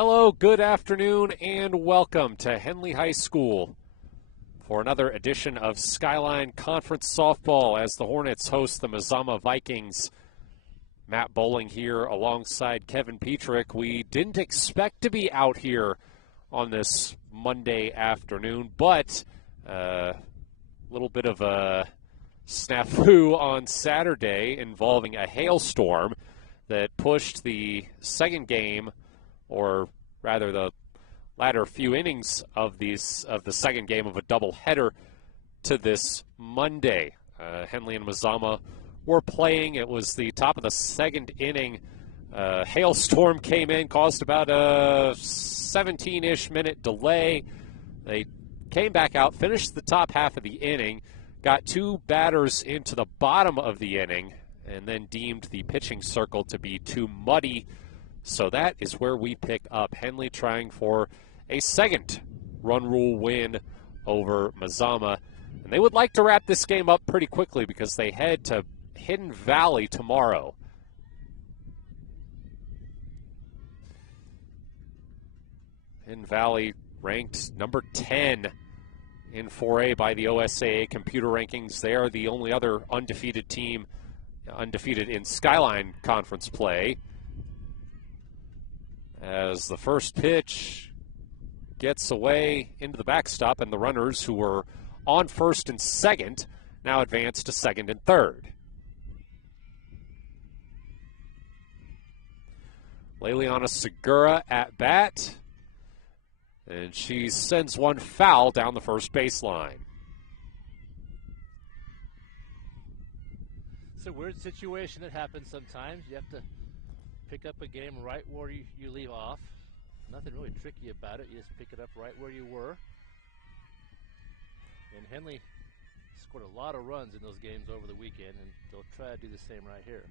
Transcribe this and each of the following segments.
Hello, good afternoon, and welcome to Henley High School for another edition of Skyline Conference Softball as the Hornets host the Mazama Vikings. Matt Bowling here alongside Kevin Petrick. We didn't expect to be out here on this Monday afternoon, but a little bit of a snafu on Saturday involving a hailstorm that pushed the second game, or rather the latter few innings of the second game of a doubleheader, to this Monday. Henley and Mazama were playing. It was the top of the second inning. Hailstorm came in, caused about a 17-ish minute delay. They came back out, finished the top half of the inning, got two batters into the bottom of the inning, and then deemed the pitching circle to be too muddy. So that is where we pick up. Henley trying for a second run rule win over Mazama. And they would like to wrap this game up pretty quickly because they head to Hidden Valley tomorrow. Hidden Valley ranked number 10 in 4A by the OSAA computer rankings. They are the only other undefeated team, undefeated in Skyline Conference play. As the first pitch gets away into the backstop, and the runners who were on first and second now advance to second and third. Leliana Segura at bat, and she sends one foul down the first baseline. It's a weird situation that happens sometimes. You have to pick up a game right where you leave off. Nothing really tricky about it. You just pick it up right where you were. And Henley scored a lot of runs in those games over the weekend, and they'll try to do the same right here.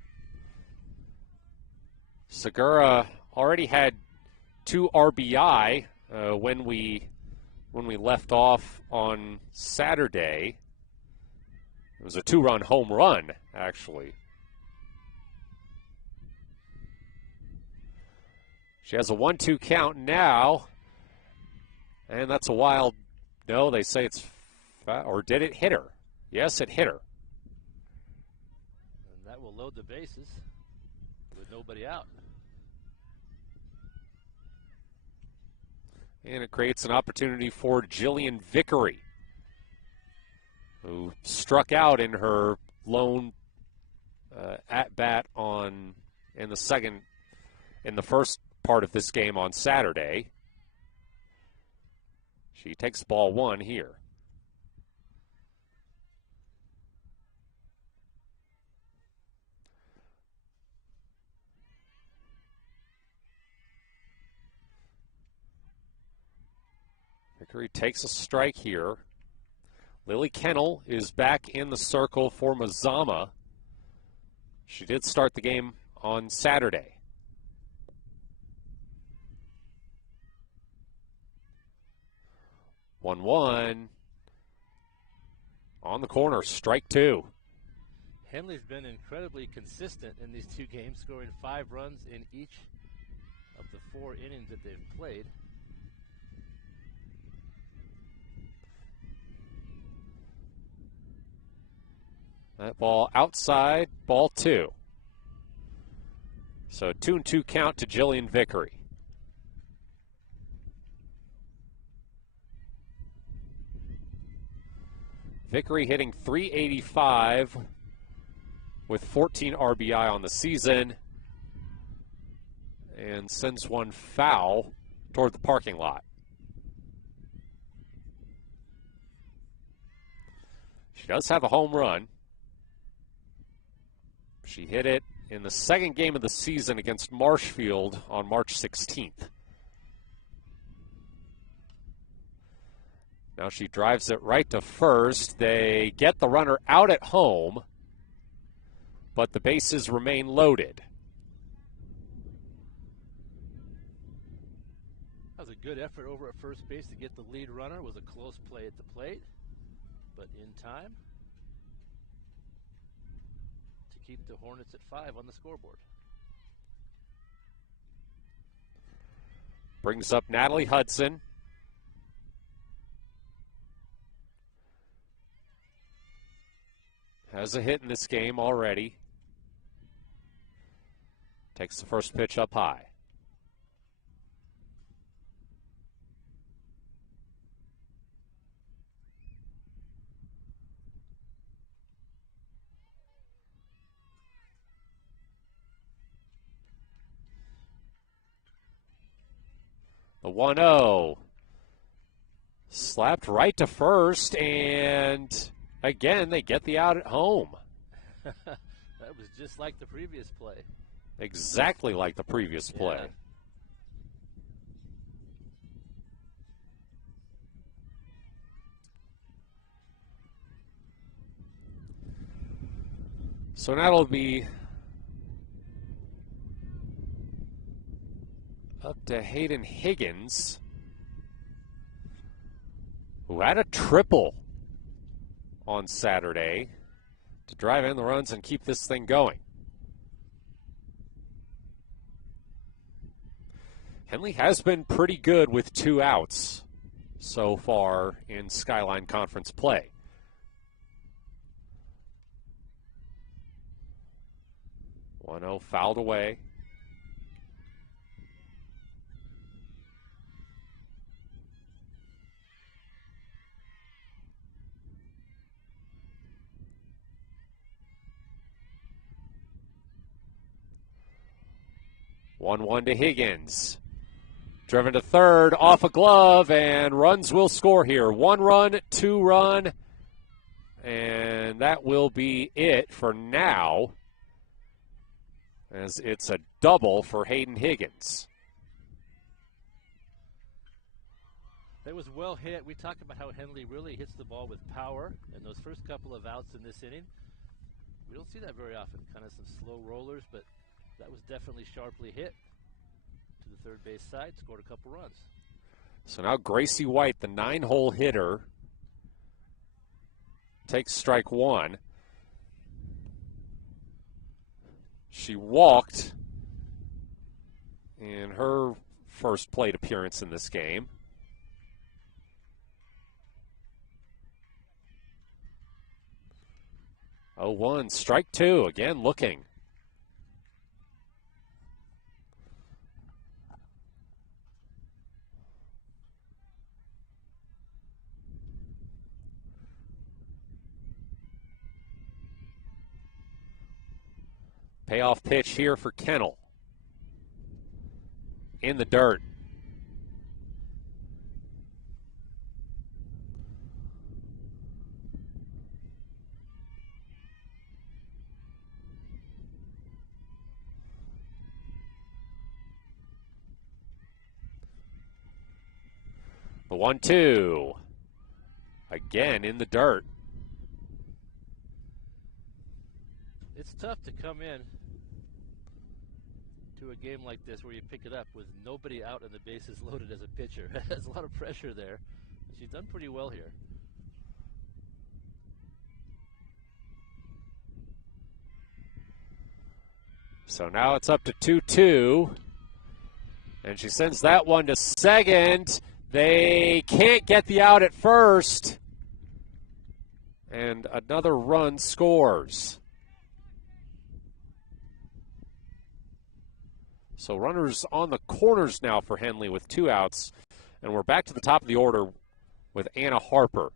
Segura already had 2 RBI when we left off on Saturday. It was a 2-run home run, actually. She has a 1-2 count now, and that's a wild. No, they say it's, or did it hit her? Yes, it hit her. And that will load the bases with nobody out. And it creates an opportunity for Jillian Vickery, who struck out in her lone at-bat in the first part of this game on Saturday. She takes ball 1 here. Vickery takes a strike here. Lily Kennel is back in the circle for Mazama. She did start the game on Saturday. 1-1 on the corner, strike 2. Henley's been incredibly consistent in these 2 games, scoring 5 runs in each of the 4 innings that they've played. That ball outside, ball 2. So 2-2 count to Jillian Vickery. Vickery hitting .385 with 14 RBI on the season, and sends one foul toward the parking lot. She does have a home run. She hit it in the second game of the season against Marshfield on March 16th. Now she drives it right to first. They get the runner out at home, but the bases remain loaded. That was a good effort over at first base to get the lead runner. It was a close play at the plate, but in time to keep the Hornets at 5 on the scoreboard. Brings up Natalie Hudson. Has a hit in this game already. Takes the first pitch up high. The 1-0. Slapped right to first, and again, they get the out at home. That was just like the previous play. Exactly like the previous play. Yeah. So now it'll be up to Hayden Higgins, who had a triple on Saturday to drive in the runs and keep this thing going. Henley has been pretty good with 2 outs so far in Skyline Conference play. One-0 fouled away. One to Higgins. Driven to third, off a glove, and runs will score here. 1 run, 2 run, and that will be it for now, as it's a double for Hayden Higgins. That was well hit. We talked about how Henley really hits the ball with power in those first couple of outs in this inning. We don't see that very often. Kind of some slow rollers, but that was definitely sharply hit to the third base side. Scored a couple runs. So now Gracie White, the 9-hole hitter, takes strike 1. She walked in her first plate appearance in this game. Oh, 1, strike 2, again looking. Payoff pitch here for Kennel. In the dirt. The 1-2. Again in the dirt. It's tough to come in to a game like this where you pick it up with nobody out and the bases loaded as a pitcher. There's a lot of pressure there. She's done pretty well here. So now it's up to 2-2. And she sends that one to second. They can't get the out at first. And another run scores. So runners on the corners now for Henley with 2 outs. And we're back to the top of the order with Anna Harper.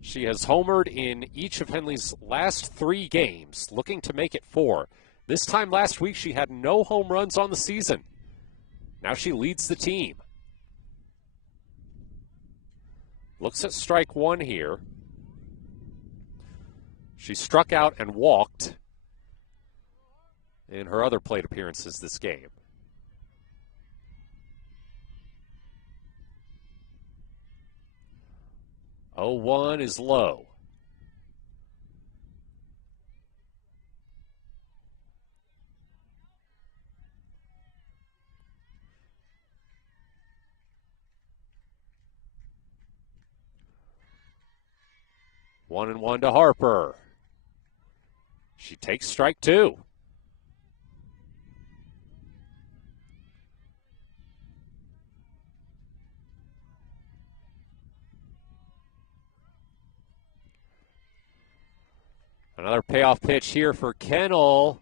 She has homered in each of Henley's last 3 games, looking to make it 4. This time last week, she had no home runs on the season. Now she leads the team. Looks at strike 1 here. She struck out and walked in her other plate appearances this game. Oh, 1 is low. One and 1 to Harper. She takes strike 2. Another payoff pitch here for Kennel.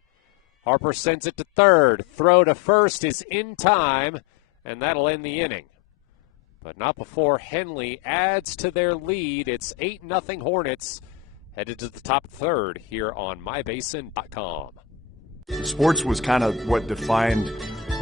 Harper sends it to third. Throw to first is in time, and that'll end the inning. But not before Henley adds to their lead. It's 8-0 Hornets, headed to the top third here on mybasin.com. Sports was kind of what defined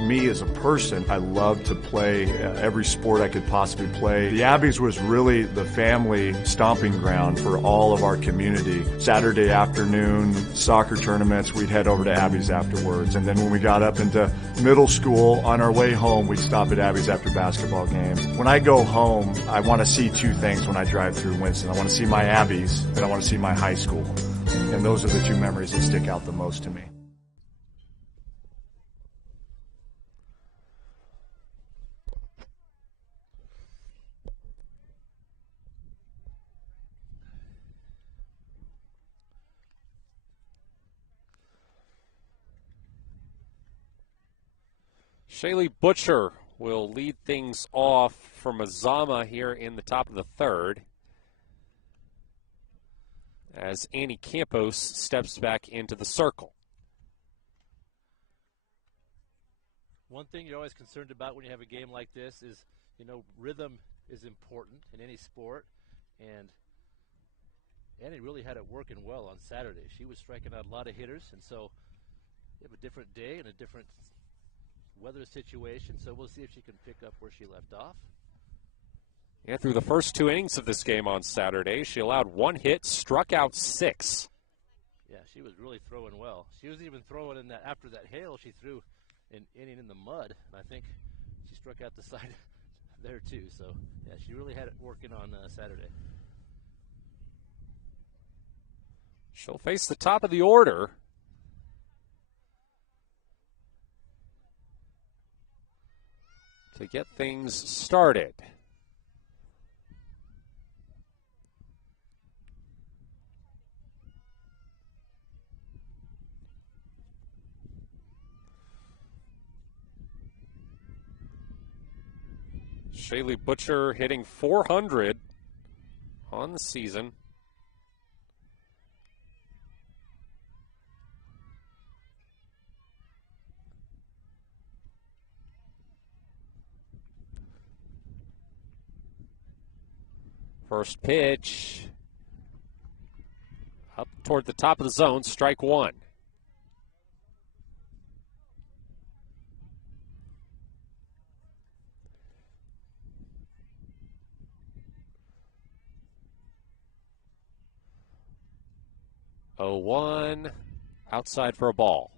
me as a person. I loved to play every sport I could possibly play. The Abbeys was really the family stomping ground for all of our community. Saturday afternoon soccer tournaments, we'd head over to Abbeys afterwards. And then when we got up into middle school, on our way home, we'd stop at Abbeys after basketball games. When I go home, I want to see two things when I drive through Winston. I want to see my Abbeys, and I want to see my high school. And those are the two memories that stick out the most to me. Shaylee Butcher will lead things off for Mazama here in the top of the third, as Annie Campos steps back into the circle. One thing you're always concerned about when you have a game like this is, rhythm is important in any sport, and Annie really had it working well on Saturday. She was striking out a lot of hitters, and so you have a different day and a different weather situation, so we'll see if she can pick up where she left off. And through the first two innings of this game on Saturday, she allowed one hit, struck out 6. Yeah, she was really throwing well. She was even throwing in that after that hail. She threw an inning in the mud, and I think she struck out the side there too. So yeah, she really had it working on Saturday. She'll face the top of the order. To get things started. Shaylee Butcher hitting .400 on the season. First pitch, up toward the top of the zone, strike one. Oh, 1, outside for a ball.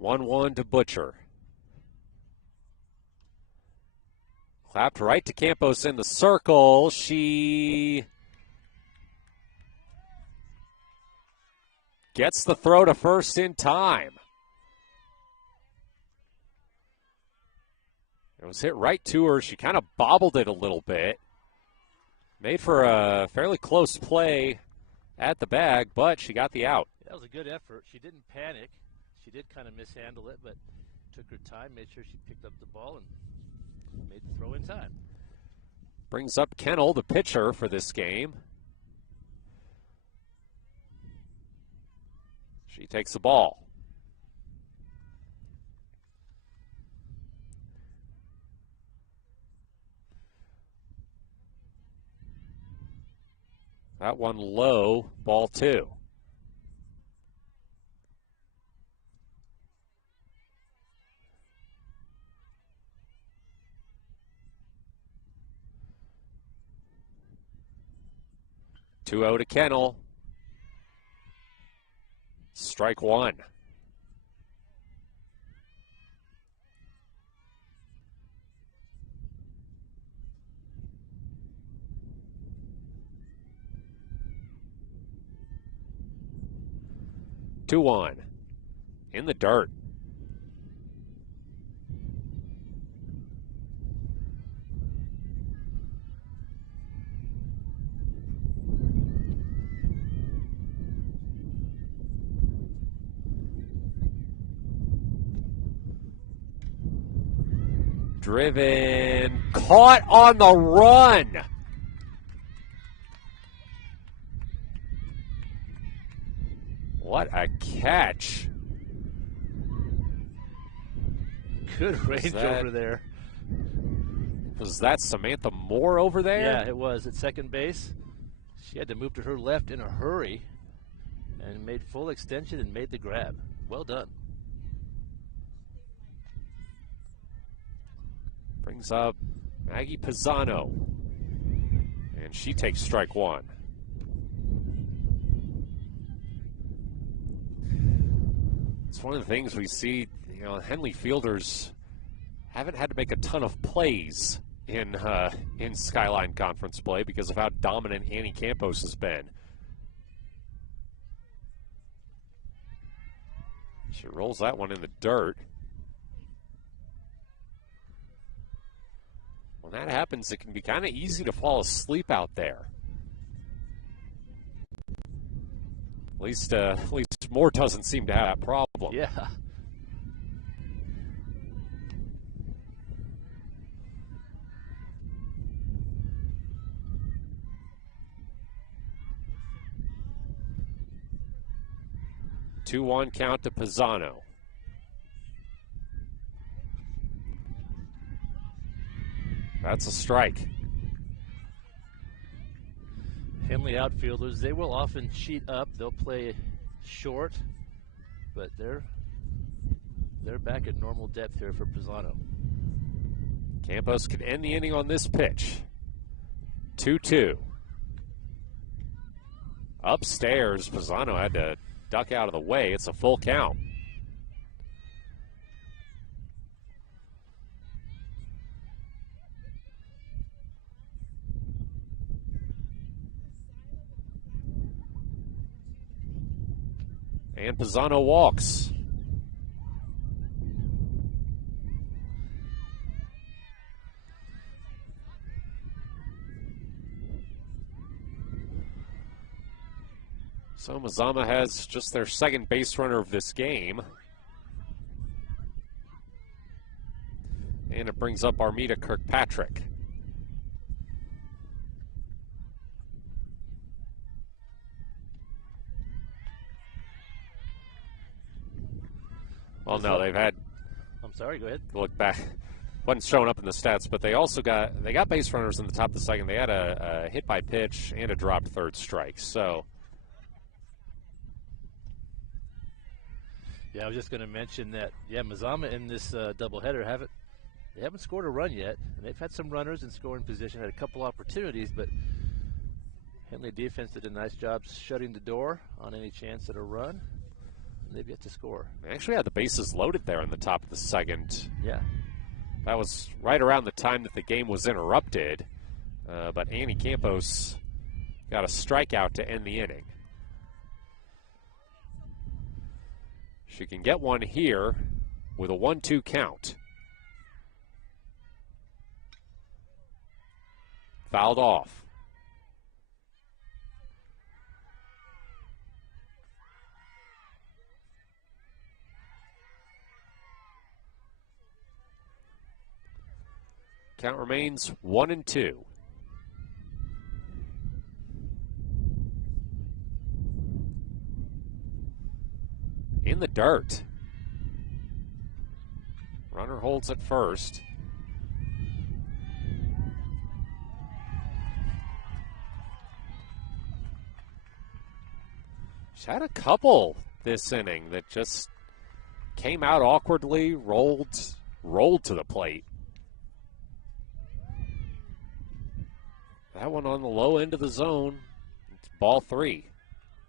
One to Butcher. Clapped right to Campos in the circle. She gets the throw to first in time. It was hit right to her. She kind of bobbled it a little bit. Made for a fairly close play at the bag, but she got the out. That was a good effort. She didn't panic. She did kind of mishandle it, but took her time, made sure she picked up the ball, and made the throw in time. Brings up Kennel, the pitcher for this game. She takes the ball. That one low, ball 2. Two-0 to Kennel. Strike one. Two one. In the dirt. driven, caught on the run. What a catch. Good range over there. Was that Samantha Moore over there? Yeah, it was at second base. She had to move to her left in a hurry and made full extension and made the grab. Well done. Brings up Maggie Pisano. And she takes strike one. It's one of the things we see, Henley fielders haven't had to make a ton of plays in Skyline Conference play because of how dominant Annie Campos has been. She rolls that one in the dirt. When that happens, it can be kind of easy to fall asleep out there. At least Moore doesn't seem to have that problem. Yeah. Two-one count to Pisano. That's a strike. Henley outfielders, they will often cheat up. They'll play short, but they're back at normal depth here for Pisano. Campos could end the inning on this pitch. 2-2. Upstairs, Pisano had to duck out of the way. It's a full count. And Pisano walks. So Mazama has just their second base runner of this game. And it brings up Armida Kirkpatrick. Well, no, they've had. I'm sorry, go ahead. Look back. Wasn't showing up in the stats, but they also got base runners in the top of the second. They had a hit by pitch and a dropped third strike. So. Yeah, I was just going to mention that. Yeah, Mazama in this doubleheader haven't scored a run yet, and they've had some runners in scoring position, had a couple opportunities, but Henley defense did a nice job shutting the door on any chance at a run. They've yet to score. They actually had the bases loaded there in the top of the second. Yeah. That was right around the time that the game was interrupted. But Annie Campos got a strikeout to end the inning. She can get one here with a 1-2 count. Fouled off. Count remains 1-2. In the dirt. Runner holds at first. She's had a couple this inning that just came out awkwardly, rolled to the plate. That one on the low end of the zone. It's ball three.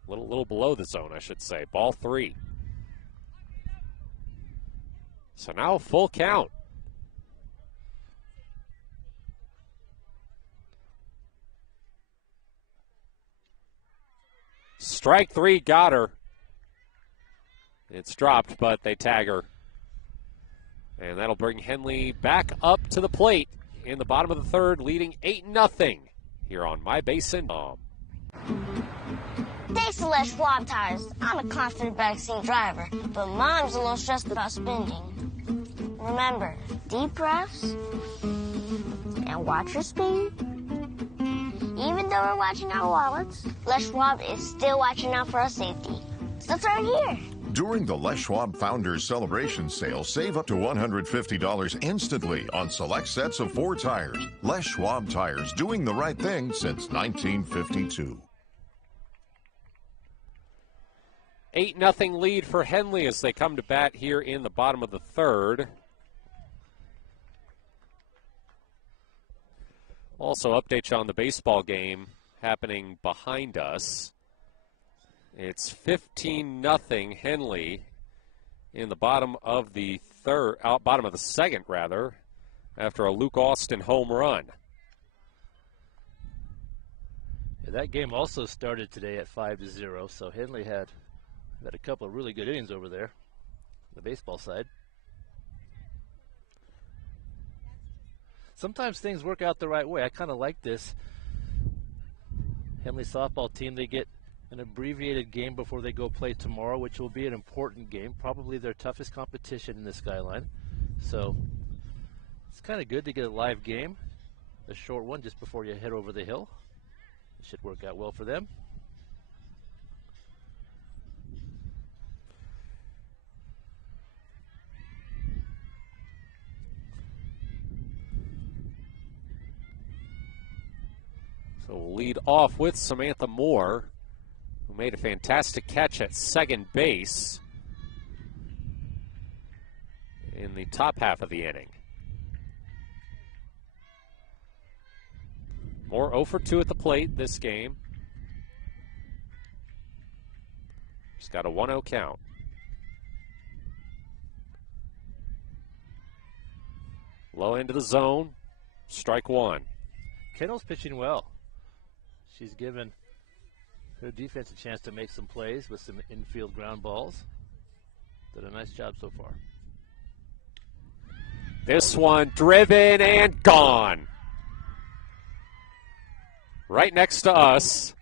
Little below the zone, I should say. Ball three. So now a full count. Strike three got her. It's dropped, but they tag her. And that'll bring Henley back up to the plate in the bottom of the third, leading 8-0 here on My Basin. Thanks to less flop tires, I'm a confident backseat driver, but Mom's a little stressed about spending. Remember, deep breaths and watch your speed. Even though we're watching our wallets, Les Schwab is still watching out for our safety. It's the third year. During the Les Schwab Founders Celebration Sale, save up to $150 instantly on select sets of 4 tires. Les Schwab Tires, doing the right thing since 1952. 8-0 lead for Henley as they come to bat here in the bottom of the third. Also, update you on the baseball game happening behind us. It's 15-0 Henley in the bottom of the second rather, after a Luke Austin home run. Yeah, that game also started today at 5-0, so Henley had a couple of really good innings over there, on the baseball side. Sometimes things work out the right way. I kind of like this. Henley softball team, they get an abbreviated game before they go play tomorrow, which will be an important game, probably their toughest competition in the Skyline. So it's kind of good to get a live game, a short one just before you head over the hill. It should work out well for them. So we'll lead off with Samantha Moore, who made a fantastic catch at second base in the top half of the inning. Moore 0 for 2 at the plate this game. She's got a 1-0 count. Low end of the zone, strike one. Kendall's pitching well. She's given her defense a chance to make some plays with some infield ground balls. Did a nice job so far. This one driven and gone. Right next to us.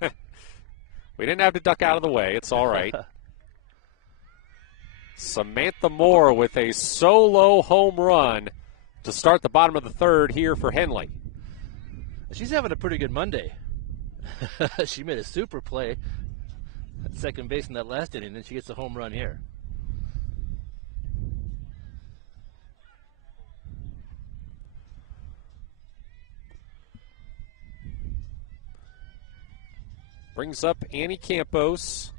We didn't have to duck out of the way. It's all right. Samantha Moore with a solo home run to start the bottom of the third here for Henley. She's having a pretty good Monday. She made a super play at second base in that last inning, and then she gets a home run here. Brings up Annie Campos.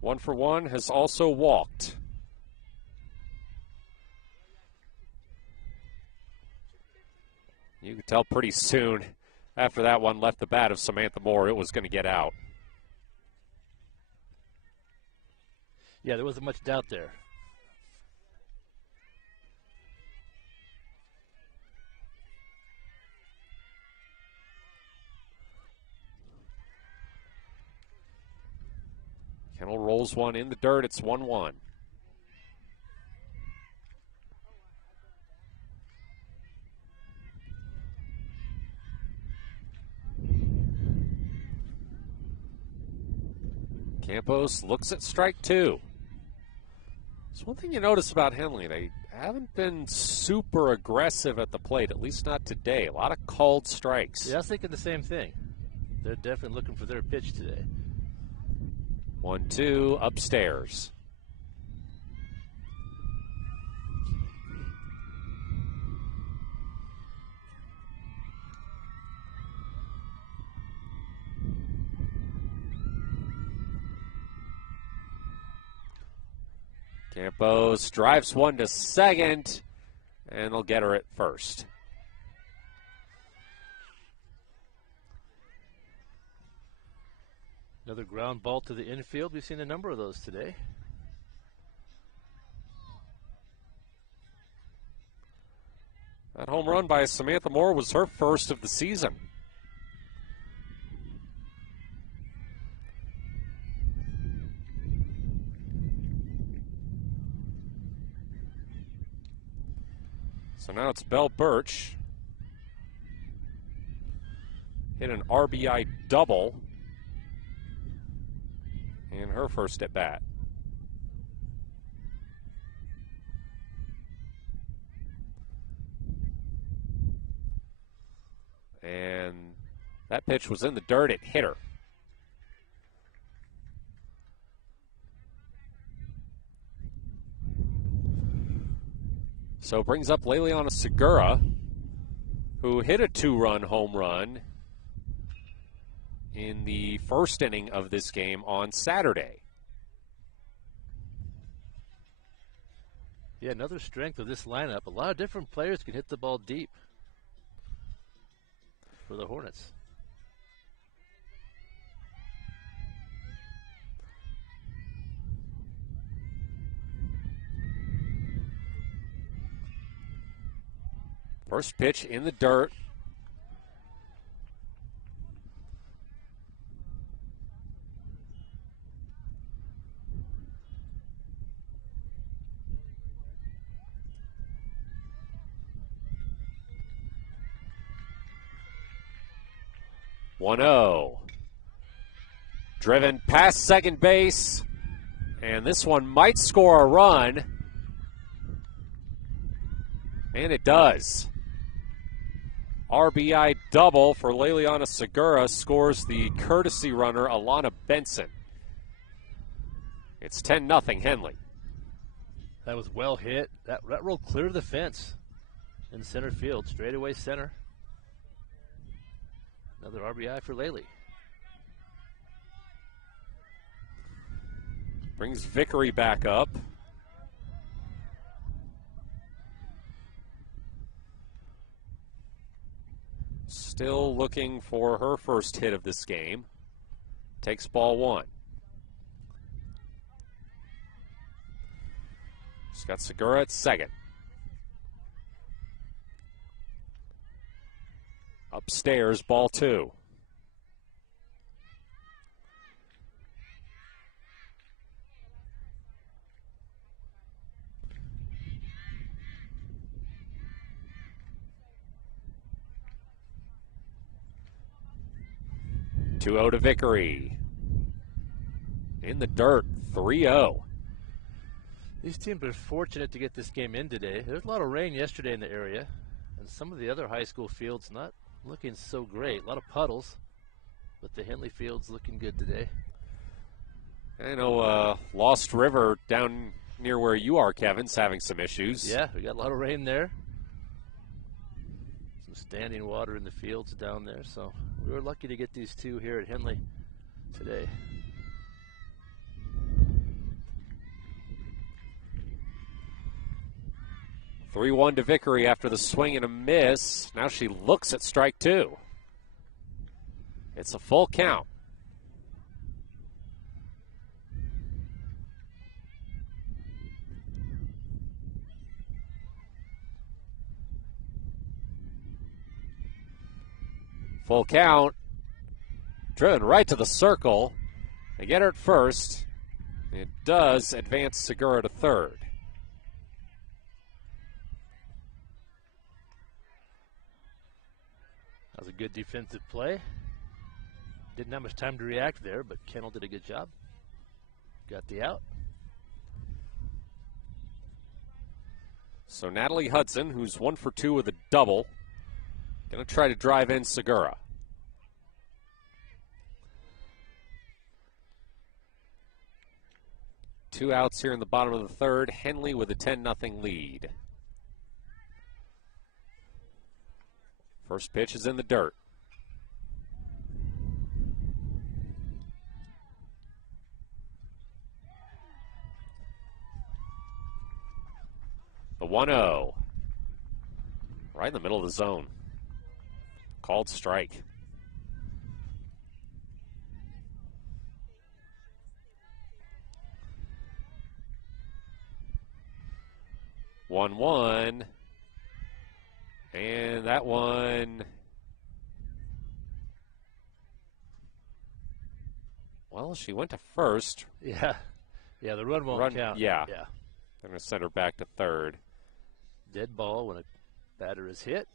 1 for 1, has also walked. You could tell pretty soon after that one left the bat of Samantha Moore, it was going to get out. Yeah, there wasn't much doubt there. Kennel rolls one in the dirt. It's 1-1. Campos looks at strike two. It's one thing you notice about Henley. They haven't been super aggressive at the plate, at least not today. A lot of called strikes. Yeah, I was thinking the same thing. They're definitely looking for their pitch today. 1-2 upstairs. Campos drives one to second, and they'll get her at first. Another ground ball to the infield. We've seen a number of those today. That home run by Samantha Moore was her first of the season. So now it's Belle Birch. Hit an RBI double in her first at bat. And that pitch was in the dirt. It hit her. So it brings up Leliana Segura, who hit a 2-run home run in the first inning of this game on Saturday. Yeah, another strength of this lineup. A lot of different players can hit the ball deep for the Hornets. First pitch in the dirt. One-oh. Driven past second base, and this one might score a run. And it does. RBI double for Leliana Segura, scores the courtesy runner Alana Benson. It's 10-0 Henley. That was well hit. That rolled clear of the fence in center field, straightaway center. Another RBI for Laley. Brings Vickery back up. Still looking for her first hit of this game. Takes ball one. She's got Segura at second. Upstairs, ball two. Two-0 to Vickery. In the dirt, 3-0. These teams are fortunate to get this game in today. There's a lot of rain yesterday in the area, and some of the other high school fields not looking so great. A lot of puddles, but the Henley field's looking good today. I know Lost River down near where you are, Kevin's having some issues. Yeah, we got a lot of rain there. Some standing water in the fields down there, so we were lucky to get these two here at Henley today. Three-1 to Vickery after the swing and a miss. Now she looks at strike two. It's a full count. Full count. Driven right to the circle. They get her at first. It does advance Segura to third. That was a good defensive play. Didn't have much time to react there, but Kendall did a good job. Got the out. So Natalie Hudson, who's 1 for 2 with a double, going to try to drive in Segura. Two outs here in the bottom of the third. Henley with a 10-0 lead. First pitch is in the dirt. The 1-0. Right in the middle of the zone. Called strike. One, and that one, well, she went to first. Yeah, the run won't count. Yeah. They're going to send her back to third. Dead ball when a batter is hit.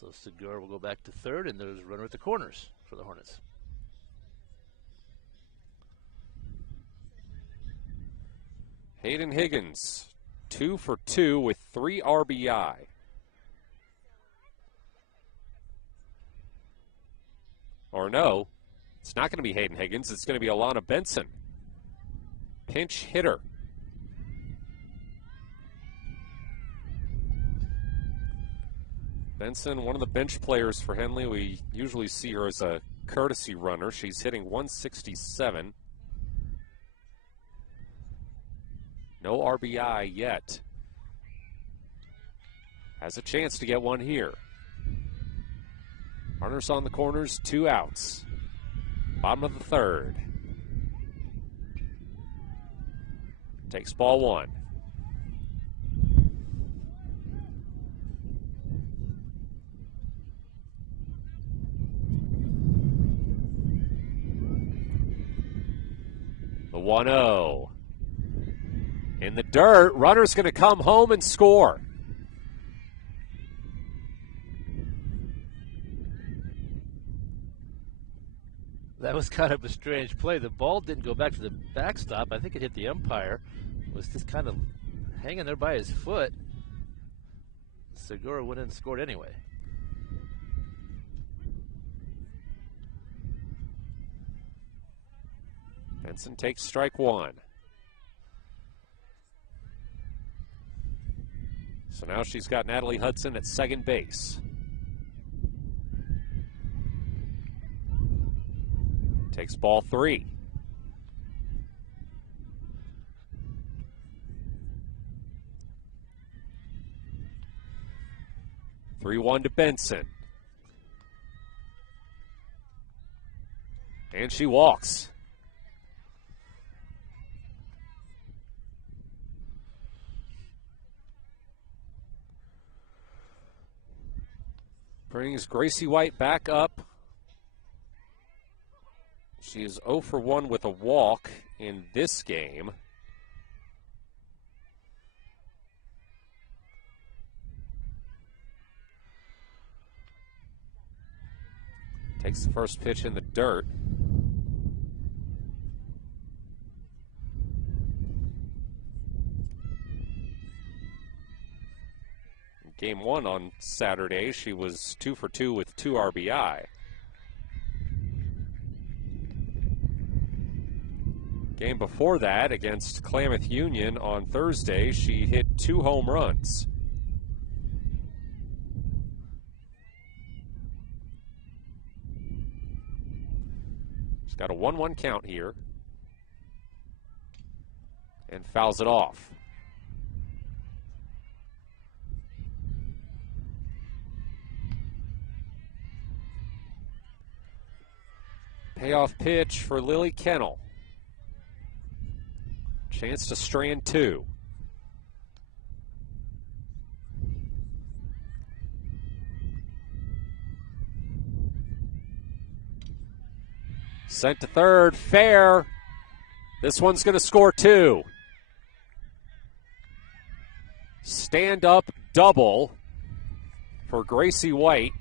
So Segura will go back to third, and there's a runner at the corners for the Hornets. Hayden Higgins, 2 for 2 with 3 RBI. Or no, it's not going to be Hayden Higgins. It's going to be Alana Benson. Pinch hitter. Benson, one of the bench players for Henley. We usually see her as a courtesy runner. She's hitting 167. No RBI yet. Has a chance to get one here. Runners on the corners, 2 outs. Bottom of the third. Takes ball 1. The 1-0. In the dirt, runner's going to come home and score. That was kind of a strange play. The ball didn't go back to the backstop. I think it hit the umpire. It was just kind of hanging there by his foot. Segura went in and scored anyway. Benson takes strike 1. So now she's got Natalie Hudson at second base. Takes ball 3. Three 1 to Benson. And she walks. Brings Gracie White back up. She is 0 for 1 with a walk in this game. Takes the first pitch in the dirt. Game 1 on Saturday, she was 2 for 2 with 2 RBI. Game before that against Klamath Union on Thursday, she hit 2 home runs. She's got a 1-1 count here and fouls it off. Payoff pitch for Lily Kennel. Chance to strand 2. Sent to third, fair. This one's going to score 2. Stand up double for Gracie White.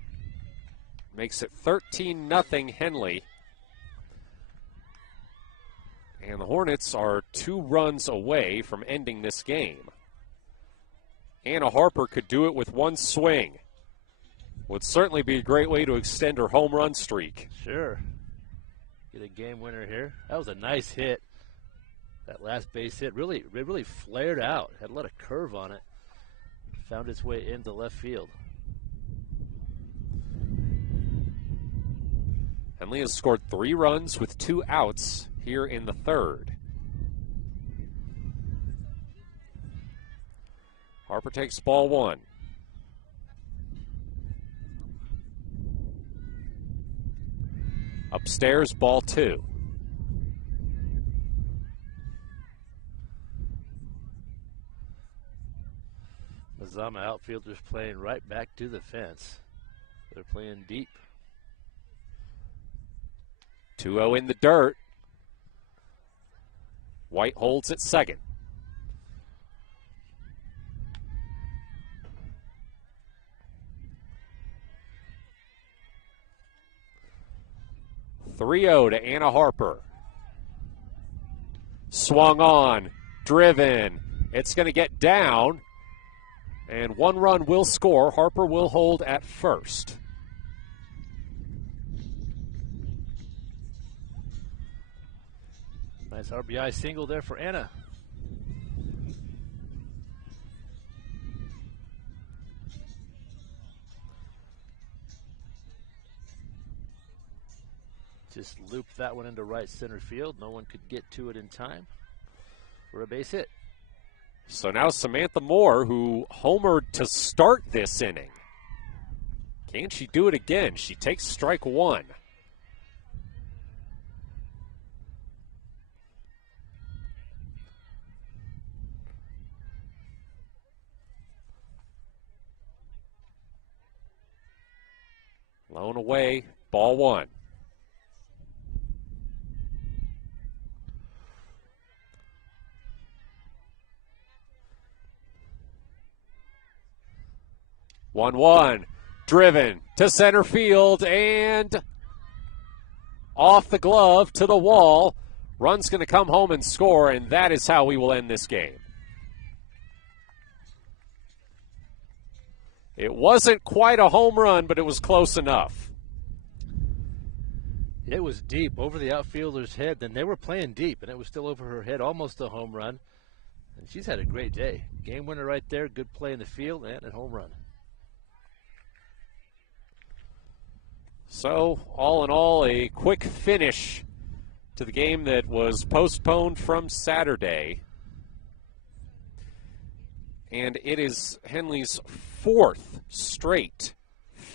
Makes it 13-0 Henley. And the Hornets are 2 runs away from ending this game. Anna Harper could do it with 1 swing. Would certainly be a great way to extend her home run streak. Sure. Get a game winner here. That was a nice hit. That last base hit really flared out. Had a lot of curve on it. Found its way into left field. Henley has scored 3 runs with 2 outs here in the third. Harper takes ball 1. Upstairs, ball 2. Mazama outfielders playing right back to the fence. They're playing deep. 2-0 in the dirt. White holds at second. (3-0) to Anna Harper. Swung on, driven. It's going to get down, and 1 run will score. Harper will hold at first. Nice RBI single there for Anna. Just looped that one into right center field. No one could get to it in time for a base hit. So now Samantha Moore, who homered to start this inning. Can she do it again? She takes strike one. Blown away, ball one. 1-1, driven to center field and off the glove to the wall. Run's going to come home and score, and that is how we will end this game. It wasn't quite a home run, but it was close enough. It was deep over the outfielder's head. Then they were playing deep, and it was still over her head, almost a home run. And she's had a great day. Game winner right there, good play in the field, and a home run. So, all in all, a quick finish to the game that was postponed from Saturday. And it is Henley's fourth straight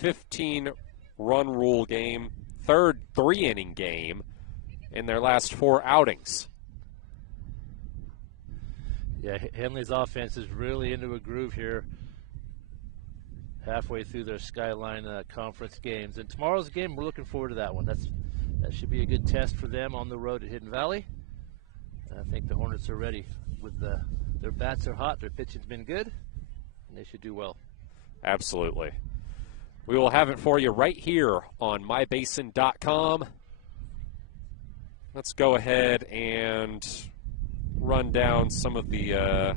15-run rule game, third 3-inning game in their last 4 outings. Yeah, Henley's offense is really into a groove here, halfway through their Skyline Conference games. And tomorrow's game, we're looking forward to that one. That should be a good test for them on the road at Hidden Valley. And I think the Hornets are ready. With their bats are hot, their pitching's been good, and they should do well. Absolutely. We will have it for you right here on mybasin.com. Let's go ahead and run down some of the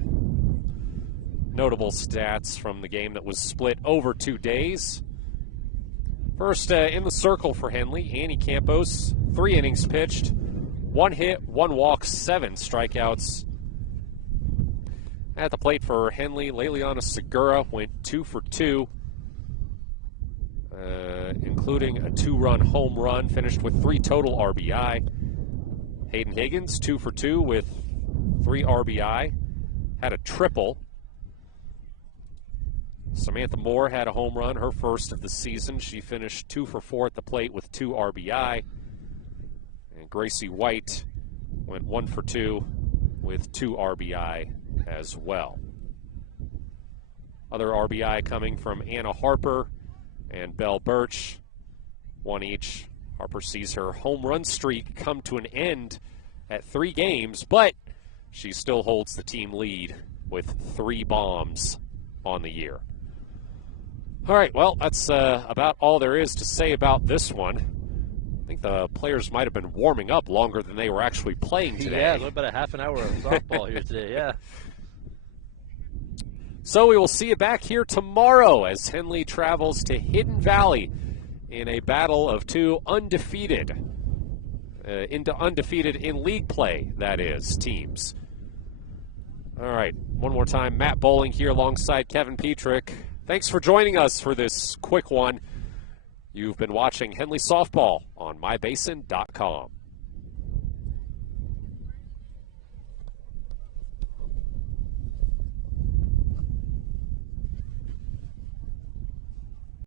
notable stats from the game that was split over 2 days. First, in the circle for Henley, Annie Campos, 3 innings pitched, 1 hit, 1 walk, 7 strikeouts. At the plate for Henley, Leliana Segura went 2 for 2, including a 2-run home run, finished with 3 total RBI. Hayden Higgins, 2 for 2 with 3 RBI, had a triple. Samantha Moore had a home run, her first of the season. She finished 2 for 4 at the plate with 2 RBI. And Gracie White went 1 for 2 with 2 RBI as well. Other RBI coming from Anna Harper and Belle Birch, 1 each. Harper sees her home run streak come to an end at 3 games, but she still holds the team lead with 3 bombs on the year. All right, well, that's about all there is to say about this one. I think the players might have been warming up longer than they were actually playing today. Yeah, a little bit of half an hour of softball here today, yeah. So we will see you back here tomorrow as Henley travels to Hidden Valley in a battle of 2 undefeated, undefeated in league play, that is, teams. All right, one more time, Matt Bowling here alongside Kevin Petrick. Thanks for joining us for this quick one. You've been watching Henley Softball on mybasin.com.